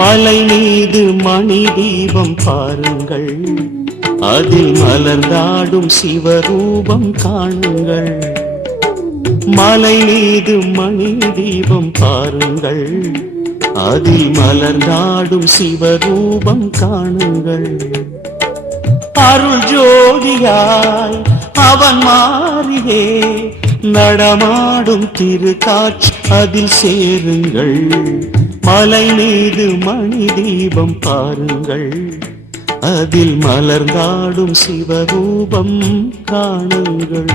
மலை மீது மணி தீபம் பாருங்கள், அதில் மலர்ந்தாடும் சிவரூபம் காணுங்கள். மலை மீது மணி தீபம் பாருங்கள், அதில் மலர்ந்தாடும் சிவரூபம் காணுங்கள். அருள் ஜோதியாய் அவன் மாறியே நடமாடும் திருக்காட்சி அதில் சேருங்கள். மலை மீது மணி தீபம் பாருங்கள், அதில் மலர்ந்தாடும் சிவரூபம் காணுங்கள்.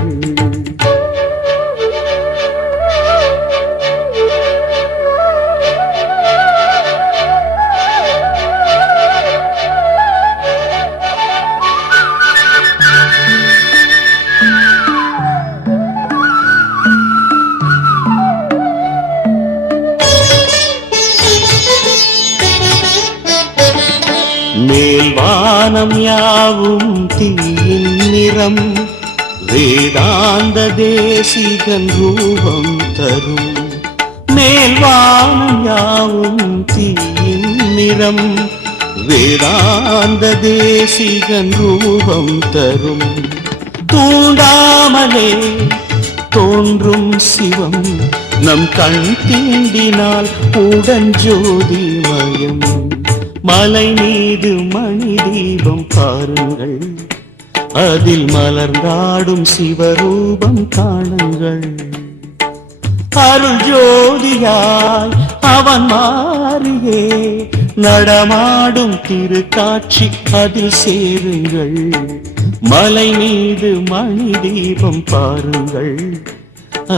மேல்வானம் யாவும் தீயின் நிறம், வேதாந்த தேசிகன் ரூபம் தரும். மேல்வானம் யாவும் தீயின் நிறம், வேதாந்த தேசிகன் ரூபம் தரும். தூண்டாமலே தோன்றும் சிவம் நம் கண் தீண்டினால் உடன் ஜோதிமயம். மலை மீது மணி தீபம் பாருங்கள், அதில் மலர்ந்தாடும் சிவரூபம் காணுங்கள். அருள் ஜோதியாய் அவன் மாறியே நடமாடும் திருக்காட்சி அதில் சேருங்கள். மலை மீது மணி தீபம் பாருங்கள்,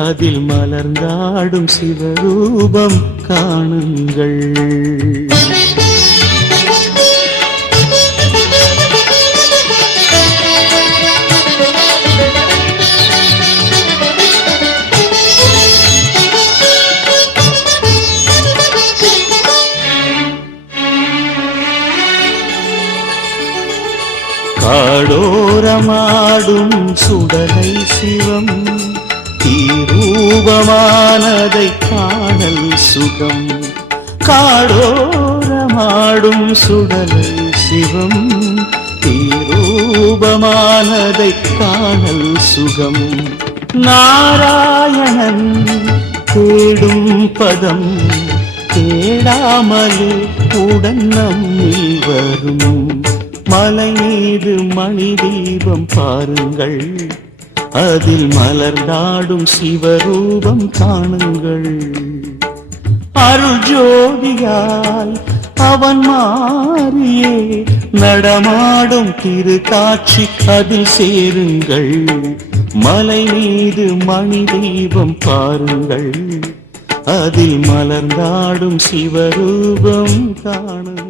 அதில் மலர்ந்தாடும் சிவரூபம் காணுங்கள். காடோரமாடும் சுடலை சிவம், தீரூபமானதை காணல் சுகம். காடோரமாடும் சுடலை சிவம், தீரூபமானதை காணல் சுகம். நாராயணன் தேடும் பதம் தேடாமலே உடன் நம்மில் வரும். மலை மீது மணி தீபம் பாருங்கள், அதில் மலர்ந்தாடும் சிவரூபம் காணுங்கள். அருள் ஜோதியால் அவன் மாறியே நடமாடும் திருக்காட்சி அதில் சேருங்கள். மலை மீது மணி தீபம் பாருங்கள், அதில் மலர்ந்தாடும் சிவரூபம் காணுங்கள்.